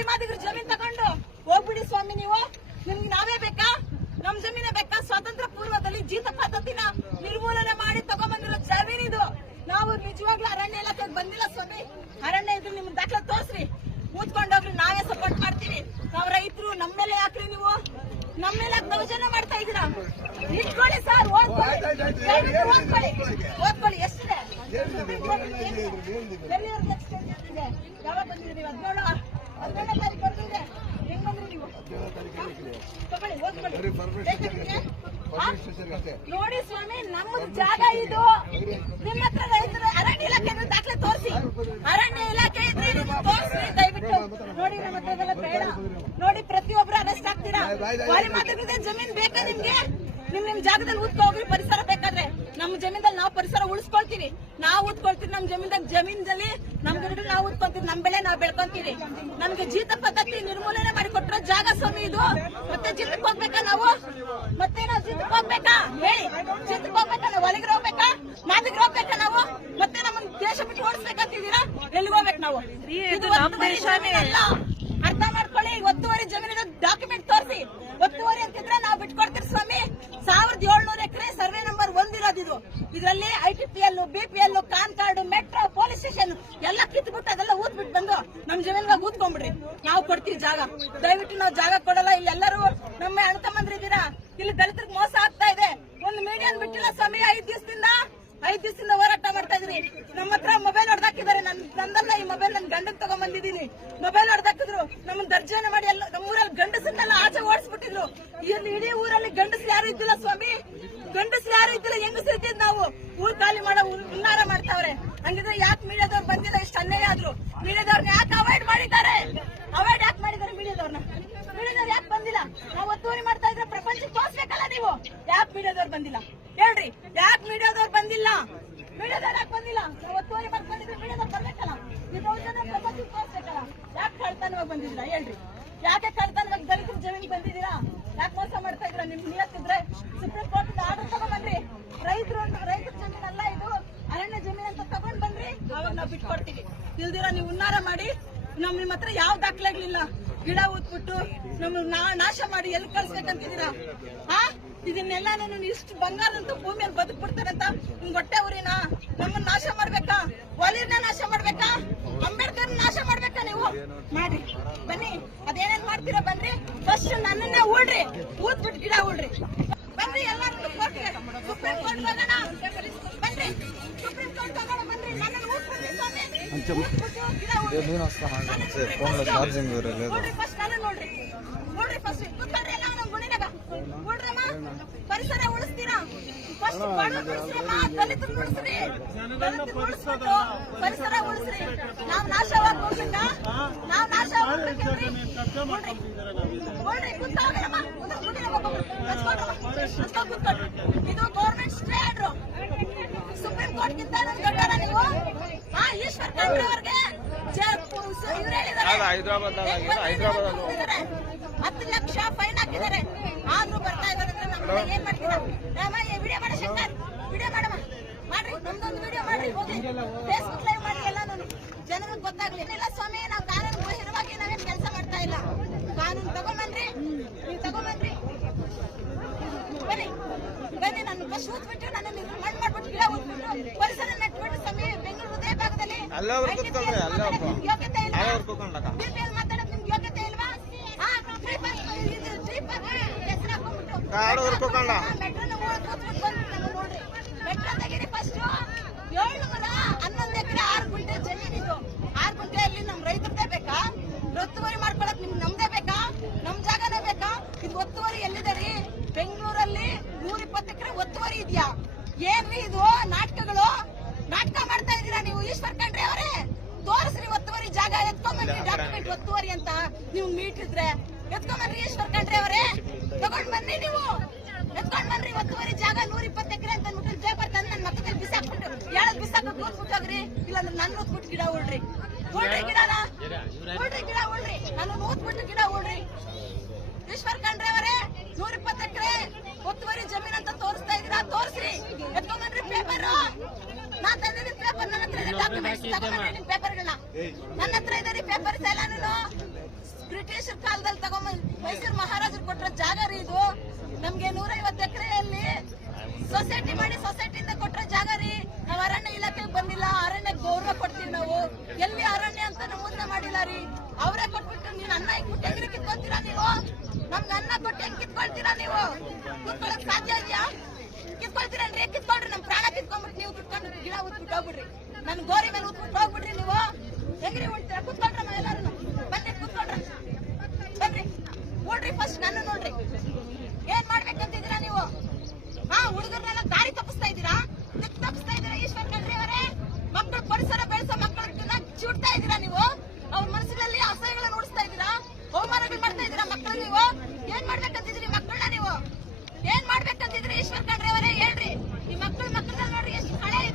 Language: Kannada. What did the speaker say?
ಗರಿಮಾದಿಗ್ರ ಜಮೀನ್ ತಗೊಂಡು ಹೋಗ್ಬಿಡಿ ಸ್ವಾಮಿ ನೀವು. ನಿಮ್ಗೆ ನಾವೇ ಬೇಕಾ? ನಮ್ ಜಮೀನೇ ಬೇಕಾ? ಸ್ವಾತಂತ್ರ್ಯ ಪೂರ್ವದಲ್ಲಿ ಜೀತ ಪದ್ಧತಿನ ನಿರ್ಮೂಲನೆ ಮಾಡಿ ತಗೊಂಡ್ಬಂದಿರೋ ಜಮೀನ್ ಇದು. ನಾವು ನಿಜವಾಗ್ಲೂ ಅರಣ್ಯ ಇಲಾಖೆಗೆ ಬಂದಿಲ್ಲ ಸ್ವಾಮಿ. ಅರಣ್ಯ ಇದ್ರೆ ನಿಮ್ ದಾಖಲೆ ತೋರ್ಸ್ರಿ. ಕೂತ್ಕೊಂಡೋಗ್ರಿ ನಾವೇ ಸಪೋರ್ಟ್ ಮಾಡ್ತೀವಿ. ನಾವ್ ರೈತರು ನಮ್ ಮೇಲೆ ಯಾಕ್ರಿ ನೀವು? ನಮ್ ಮೇಲೆ ದೌರ್ಜನ್ಯ ಮಾಡ್ತಾ ಇದೀರಾ? ಇಟ್ಕೊಳ್ಳಿ ಸರ್ ಓದ್ಕೊಳ್ಳಿ. ಓದ್ಕೊಳ್ಳಿ. ಎಷ್ಟಿದೆ? ಯಾವಾಗ ಬಂದಿದ್ದೀವಿ ಹದಿನೇಳು ನೋಡಿ ಸ್ವಾಮಿ ನಮ್ಮ ಜಾಗ ಇದು. ನಿಮ್ಮ ಹತ್ರ ರೈತರ ಅರಣ್ಯ ಇಲಾಖೆ ದಾಖಲೆ ತೋರಿಸಿ. ಅರಣ್ಯ ಇಲಾಖೆ ಇದ್ರೆ ತೋರಿಸಿ ದಯವಿಟ್ಟು. ನೋಡಿ ನಮ್ಮ ಹತ್ರ ಬೇಡ. ನೋಡಿ ಪ್ರತಿಯೊಬ್ರು ಅರೆಸ್ಟ್ ಆಗ್ತೀರಾ? ಜಮೀನ್ ಬೇಕಾ ನಿಮ್ಗೆ? ನಿಮ್ ನಿಮ್ ಜಾಗದಲ್ಲಿ ಉದ್ಕೋಗ್ರಿ ಹೋಗ್ರಿ ಪರಿಸರ ಬೇಕಾದ್ರೆ. ನಮ್ ಜಮೀನಲ್ಲಿ ನಾವು ಪರಿಸರ ಉಳಿಸ್ಕೊಳ್ತೀವಿ. ನಾವು ಉತ್ಕೊಳ್ತೀವಿ ನಮ್ ಜಮೀನ್ದಾಗ ಜಮೀನಲ್ಲಿ ನಮ್ ನಾವು ಉತ್ಕೊಂತೀವಿ ನಮ್ ಬೆಳೆ ನಾವು ಬೆಳ್ಕೊಂತೀವಿ ನಮ್ಗೆ ಜೀತ ಪದ್ಧತಿ ನಿರ್ಮೂಲನೆ ಮಾಡಿ ಕೊಟ್ಟಿರೋ ಜಾಗ ಸ್ವಾಮಿ ಇದು. ಮತ್ತೆ ಜೀತಕ್ಕೆ ಹೋಗ್ಬೇಕಾ ನಾವು? ಮತ್ತೆ ನಾವು ಜೀತಕ್ಕೆ ಹೋಗ್ಬೇಕಾ? ಹೇಳಿ. ಜೀತಕ್ಕೆ ಹೋಗ್ಬೇಕಾ ನಾವು? ಹೊಲಗಿರ ಹೋಗ್ಬೇಕಾ? ಮಾದಿಗ್ರ ಹೋಗ್ಬೇಕಾ ನಾವು? ಮತ್ತೆ ನಮ್ಮ ದೇಶ ಬಿಟ್ಟು ಓಡಿಸ್ಬೇಕಂತಿದ್ದೀರಾ? ಎಲ್ಲಿಗೆ ಹೋಗ್ಬೇಕು ನಾವು ಇದು ನಮ್ಮ ದೇಶನೇ ಅಲ್ಲ ಅರ್ಥ ಮಾಡ್ಕೊಳ್ಳಿ ಒತ್ತುವರಿ ಜಮೀನಿನ ಡಾಕ್ಯುಮೆಂಟ್ ತೋರಿಸಿ ಒತ್ತುವರಿ ಅಂತಿದ್ರೆ ನಾವು ಬಿಟ್ಕೊಡ್ತೀವಿ ಸ್ವಾಮಿ ಸಾವಿರದ ಏಳ್ನೂರು ಎಕರೆ ಸರ್ವೆ ನಂಬರ್ ಒಂದಿರೋದು ಇದು ಇದರಲ್ಲಿ I T P L B P L corn card, metro, police station ಎಲ್ಲ ಕಿತ್ಬಿಟ್ಟು ಅದೆಲ್ಲ ಊದ್ಬಿಟ್ಟು ಬಂದು ನಮ್ ಜಮೀನ್ಗೆ ಊದ್ಕೊಂಡ್ಬಿಡ್ರಿ ನಾವು ಕೊಡ್ತೀವಿ ಜಾಗ. ದಯವಿಟ್ಟು ನಾವು ಜಾಗ ಕೊಡಲ್ಲ. ಇಲ್ಲಿ ಎಲ್ಲರೂ ನಮ್ಮ ಅಣ್ಣ ಇಲ್ಲಿ ದಲಿತರಿಗೆ ಮೋಸ ಆಗ್ತಾ ಇದೆ. ಒಂದು ಮೀಡಿಯನ್ ಬಿಟ್ಟಿಲ್ಲ ಸ್ವಾಮಿ. ಐದ್ ದಿವಸದಿಂದ ಐದ್ ದಿವಸದಿಂದ ಹೋರಾಟ ಮಾಡ್ತಾ ಇದ್ರಿ. ನಮ್ಮ ಹತ್ರ ಮೊಬೈಲ್ ಹೊಡೆದಾಕಿದ್ದಾರೆ. ನನ್ ನಂದಲ್ಲ ಈ ಮೊಬೈಲ್ ನನ್ ಗಂಡನ್ ತಗೊಂಡ್ಬಂದಿದ್ದೀನಿ ಮೊಬೈಲ್ ಹೊಡೆದಾಕಿದ್ರು. ನಮ್ಮ ದರ್ಜನೆ ಮಾಡಿ ಎಲ್ಲ ನಮ್ಮ ಊರಲ್ಲಿ ಗಂಡಸನ್ನೆಲ್ಲ ಆಚೆ ಓಡಿಸ್ಬಿಟ್ಟಿದ್ರು. ಇಲ್ಲಿ ಇಡೀ ಊರಲ್ಲಿ ಗಂಡಸ್ ಯಾರು ಇದ್ದಿಲ್ಲ ಸ್ವಾಮಿ? ಗಂಡಸ್ರು ಯಾರು ಇದ್ದಿಲ್ಲ, ಹೆಂಗಸ್ರು ಇದ್ದಿದ್ ನಾವು. ಊರ್ ಖಾಲಿ ಮಾಡೋ ಉನ್- ಉನ್ನಾರ ಮಾಡ್ತಾವ್ರೆ. ಹಂಗಿದ್ರೆ ಯಾಕೆ ಮೀಡಿಯಾದವ್ರು ಬಂದಿಲ್ಲ? ಎಷ್ಟು ಅನ್ಯಾಯ ಆದ್ರು. ಮೀಡಿಯಾದವ್ರನ್ನ ಯಾಕೆ ಅವಾಯ್ಡ್ ಮಾಡಿದ್ದಾರೆ? ಅವಾಯ್ಡ್ ಯಾಕೆ ಮಾಡಿದ್ದಾರೆ ಮೀಡಿಯಾದವ್ರನ್ನ ಮೀಡಿಯಾದವ್ರು ಯಾಕೆ ಬಂದಿಲ್ಲ? ನಾವು ಒತ್ತುವರಿ ಮಾಡ್ತಾ ಇದ್ರೆ ಪ್ರಪಂಚಕ್ಕೆ ತೋರ್ಸ್ಬೇಕಲ್ಲ ನೀವು. ಯಾಕೆ ಮೀಡಿಯಾದವ್ರು ಬಂದಿಲ್ಲ? ಹೇಳ್ರಿ, ಯಾಕೆ ಮೀಡಿಯಾದವ್ರು ಬಂದಿಲ್ಲ? ಮೀಡಿಯಾದವ್ರು ಯಾಕೆ ಬಂದಿಲ್ಲ? ನಾವು ಒತ್ತುವರಿ ಮಾಡ್ಕೊಂಡಿದ್ರೆ ಮೀಡಿಯಾದವ್ರು ಬರ್ಬೇಕಲ್ಲ? ನೀವು ಪ್ರಪಂಚಕ್ಕೆ ತೋರ್ಸ್ಬೇಕಲ್ಲ? ಯಾಕೆ ಕಳ್ತನವಾಗಿ ಬಂದಿಲ್ಲ ಹೇಳ್ರಿ. ಯಾಕೆ ಕಳ್ತನವಾಗಿ ದಲಿತರ ಜಮೀನ್ ಬಂದಿದ್ದೀರಾ? ಯಾಕೆ ಮೋಸ ಮಾಡ್ತಾ ಇದ್ರ ನಿಮ್ ನಿಯತ್ತಿದ್ರೆ ಸುಪ್ರೀಂ ಕೋರ್ಟ್ ಆರ್ಡರ್ ತಗೊಂಡ್ಬನ್ರಿ ರೈತರು ರೈತರ ಜಮೀನಲ್ಲ ಇದು. ಅರಣ್ಯ ಜಮೀನ್ ಅಂತ ತಗೊಂಡ್ ಬನ್ರಿ ಅವಾಗ ನಾವು ಬಿಟ್ಕೊಡ್ತೀವಿ. ಇಲ್ದಿರ ನೀವು ಉನ್ನಾರ ಮಾಡಿ ನಮ್ ನಿಮ್ ಹತ್ರ ಯಾವ ದಾಖಲೆಗಳಿಲ್ಲ. ಗಿಡ ಊದ್ಬಿಟ್ಟು ನಾ- ನಾಶ ಮಾಡಿ ಎಲ್ಲಿ ಕಳ್ಸ್ಬೇಕಂತಿದ್ದೀರಾ? ಹಾ ಇದನ್ನೆಲ್ಲ ನಾನು ಇಷ್ಟು ಬಂಗಾರದಂತ ಭೂಮಿಯಲ್ಲಿ ಬದುಕ್ಬಿಡ್ತಾರಂತ. ನಿಮ್ ಹೊಟ್ಟೆ ಊರಿನ ನಮ್ಮನ್ನ ನಾಶ ಮಾಡ್ಬೇಕಾ? ಒಲಿನ ನಾಶ ಮಾಡ್ಬೇಕಾ? ಅಂಬೇಡ್ಕರ್ ನಾಶ ಮಾಡ್ಬೇಕಾ ನೀವು? ಮಾಡ್ರಿ. ಬನ್ನಿ. ಅದೇನೇನ್ ಮಾಡ್ತೀರಾ ಬನ್ರಿ? ಫಸ್ಟ್ ನನ್ನನ್ನ ಊಡ್ರಿ ಊದ್ಬಿಟ್ಟು ಗಿಡ ಬನ್ರಿ ಕೋರ್ಟ್ಗೆ ಫಸ್ಟ್ ಕೂತ್ಕೊಳ್ರಿ ಎಲ್ಲ ನಮ್ಮ ಗುಣಿನಾಗ ಪರಿಸರ ಉಳಿಸ್ತೀರಾ ಪರಿಸರ ನೋಡ್ರಿ ನೋಡ್ರಿ ಕೂತ್ಕೊಳ್ಳಮ್ಮ ಗುಣಿನಾಗ ಒಬ್ಬೊಬ್ರು ಹಚ್ಕೊಳ್ರಮ್ಮ ಹಚ್ಕೊಂಡ್ ಕೂತ್ಕೊಳ್ರಿ ಇದು government stay order supreme court ಗಿಂತ ದೊಡ್ಡವರ ನೀವು ಹಾ ಈಶ್ವರ್ ಖಂಡ್ರೆ ಅವ್ರಿಗೆ ಇವ್ರು ಹೇಳಿದ್ದಾರೆ ಹೈದರಾಬಾದ್ ಹತ್ತು ಲಕ್ಷ ಫೈನ್ ಹಾಕಿದ್ದಾರೆ. ಆದ್ರೂ ಬರ್ತಾ ಇದ್ದಾರೆ ಏನ್ ಮಾಡ್ತೀರಾ? ರಾಮ ವಿಡಿಯೋ ಮಾಡ ಶಂಕರ್. ವಿಡಿಯೋ ಮಾಡಮ್ಮ ಮಾಡ್ರಿ ನಮ್ದೊಂದು ವಿಡಿಯೋ ಮಾಡ್ರಿ ಹೋಗಿ. ಫೇಸ್ಬುಕ್ ಲೈವ್ ಮಾಡಿ ಎಲ್ಲ ಜನರಿಗೆ ಗೊತ್ತಾಗ್ಲಿ. ಇಲ್ಲ ಸ್ವಾಮಿ ನಾವು ಕಾನೂನು ಬಹಿರವಾಗಿ ನಾವೇನ್ ಕೆಲಸ ಮಾಡ್ತಾ ಇಲ್ಲ. ಕಾನೂನು ತಗೊಂಬನ್ರಿ. ನೀವು ತಗೊಂಬನ್ರಿ. ಬನ್ನಿ. ಬನ್ನಿ ನಾನು ಬಸ್ ಊದ್ಬಿಟ್ಟು ನನ್ನ ಹನ್ನೊಂದು ಎಕರೆ ಆರು ಗುಂಟೆ ಜಮೀನಿದು ಆರು ಗುಂಟೆಯಲ್ಲಿ ನಮ್ ರೈತರದೇ ಬೇಕಾ? ಒತ್ತುವರಿ ಮಾಡ್ಕೊಳಕ್ ನಿಮ್ಗೆ ನಮ್ದೇ ಬೇಕಾ? ನಮ್ ಜಾಗನೇ ಬೇಕಾ? ಇದು ಒತ್ತುವರಿ ಎಲ್ಲಿದೆ ರೀ? ಬೆಂಗಳೂರಲ್ಲಿ ನೂರ ಇಪ್ಪತ್ತು ಎಕರೆ ಒತ್ತುವರಿ ಇದೆಯಾ? ಏನ್ರಿ ಇದು ನಾಟಕಗಳು? ನಾಟಕ ಮಾಡ್ತಾ ನೀವು ಈಶ್ವರ್ ಖಂಡ್ರೆ ಅವರೇ ತೋರಿಸ್ರಿ ಒತ್ತುವರಿ ಜಾಗ ಎತ್ಕೊಂಬನ್ರಿ ಡಾಕ್ಯುಮೆಂಟ್ ಒತ್ತುವರಿ ಅಂತ ನೀವು ಮೀಟಿದ್ರೆ. ಎತ್ಕೊಂಬನ್ರಿ ಈಶ್ವರ್ ಖಂಡ್ರೆ ಅವರೇ ತಗೊಂಡ್ ಬನ್ನಿ ನೀವು. ಎತ್ಕೊಂಡ್ ಬನ್ರಿ ಒತ್ತುವರಿ ಜಾಗ ನೂರ ಇಪ್ಪತ್ತು ಎಕರೆ ಅಂತ ಅಂದ್ಬಿಟ್ಟು ಪೇಪರ್ ತಂದು ನನ್ನ ಮಕ್ಕದಲ್ಲಿ ಬಿಸಾಕ್ಬಿಟ್ಟು ಹೇಳದ್ ಬಿಸಾಕ ಕೂತ್ಬಿಟ್ಟೋಗ್ರಿ ಇಲ್ಲಾಂದ್ರೆ ನನ್ನ ಗಿಡ ಉಳ್ರಿ. ಉಳ್ರಿ ಗಿಡನ ಉಳ್ರಿ ಗಿಡ ಉಳ್ರಿ ನಾನು ಊದ್ಬಿಟ್ಟು ಗಿಡ ಉಳ್ರಿ ಈಶ್ವರ್ ಖಂಡ್ರೆ ಅವರೇ ನೂರ ಇಪ್ಪತ್ತು ಎಕರೆ ಒತ್ತುವರಿ ಜಮೀನ್ ಅಂತ ತೋರಿಸ್ತಾ ಇದೀರಾ ತೋರಿಸ್ರಿ ಎತ್ಕೊಂಡ್ಬನ್ರಿ ಪೇಪರ್ ನಾ ತಂದಿದ್ದೀನಿ ಪೇಪರ್ ನನ್ನ ಹತ್ರ ಇದೆ ಡಾಕ್ಯುಮೆಂಟ್ಸ್ ತಗೊಂಡ್ಬನ್ರಿ ನಿಮ್ ಪೇಪರ್ಗಳನ್ನ ನನ್ನ ಹತ್ರ ಇದೆ ರೀ ಪೇಪರ್ಸ್ ಎಲ್ಲಾನು ಬ್ರಿಟಿಷ್ ಕಾಲದಲ್ಲಿ ತಗೊಂಡ್ ಮೈಸೂರು ಮಹಾರಾಜರು ಕೊಟ್ರ ಜಾಗ ರೀ ಇದು. ನಮ್ಗೆ ನೂರೈವತ್ತು ಎಕರೆಯಲ್ಲಿ ಸೊಸೈಟಿ ಮಾಡಿ ಸೊಸೈಟಿಯಿಂದ ಕೊಟ್ಟರೆ ಜಾಗ ರೀ. ನಾವ್ ಅರಣ್ಯ ಇಲಾಖೆಗೆ ಬಂದಿಲ್ಲ ಅರಣ್ಯ ಗೌರವ ಕೊಡ್ತೀವಿ ನಾವು. ಎಲ್ಲಿ ಅರಣ್ಯ ಅಂತ ನಮೂದನೆ ಮಾಡಿಲ್ಲ ರೀ. ಅವರೇ ಕೊಟ್ಬಿಟ್ಟು ನೀನ್ ಅನ್ನ ಹೆಂಗ್ ಕಿತ್ಕೊಂತೀರಾ ನೀವು? ನಮ್ಗೆ ಅನ್ನ ಕೊಟ್ಟು ಹೆಂಗ್ ಕಿತ್ಕೊಳ್ತೀರಾ ನೀವು? ಕುತ್ಕೊಂಡು ಗಿಡ ಉತ್ಬಿಟ್ಟು ಹೋಗ್ಬಿಡ್ರಿ. ನನ್ ಗೋರಿ ಮೇಲೆ ಉತ್ಬಿಟ್ಟು ಹೋಗ್ಬಿಡ್ರಿ ನೀವು. ಹೆಂಗ್ರಿ ಉಳ್ತೀರ? ಕುತ್ಕೊಂಡ್ರ ಎಲ್ಲಾರು ಬನ್ನಿ, ಕುತ್ಕೊಂಡ್ರ. ಬನ್ರಿ ನೋಡ್ರಿ ಫಸ್ಟ್ ನನ್ನ ನೋಡ್ರಿ. ಏನ್ ಮಾಡ್ಬೇಕಂತಿದ್ದೀರಾ ನೀವು? ಹಾ ಹುಡುಗರನ್ನೆಲ್ಲ ದಾರಿ ತಪ್ಪಿಸ್ತಾ ಇದ್ದೀರಾ? ತಪ್ಪಿಸ್ತಾ ಇದ್ದೀರಾ, ಈಶ್ವರ್ ಖಂಡ್ರಿ ಅವರೇ? ಮಕ್ಕಳು ಪರಿಸರ ಬೆಳೆಸೋ ಮಕ್ಕಳನ್ನ ಚುಡ್ತಾ ಇದ್ದೀರಾ ನೀವು? ಅವ್ರ ಮನಸ್ಸಿನಲ್ಲಿ ಅಸಹ್ಯಗಳನ್ನ ಉಡಿಸ್ತಾ ಇದ್ದೀರಾ? ಅವಮಾನಗಳು ಮಾಡ್ತಾ ಇದ್ದೀರಾ ಮಕ್ಕಳು ನೀವು? ಏನ್ ಮಾಡ್ಬೇಕಂತಿದ್ರಿ ಮಕ್ಕಳನ್ನ ನೀವು? ಏನ್ ಮಾಡ್ಬೇಕಂತಿದ್ರಿ ಈಶ್ವರ್ ಖಂಡ್ರಿ ಅವರೇ? ಹೇಳ್ರಿ. ಈ ಮಕ್ಕಳು ಮಕ್ಕಳ ನೋಡ್ರಿ ಎಷ್ಟು ಕಳೆ ಇದೆ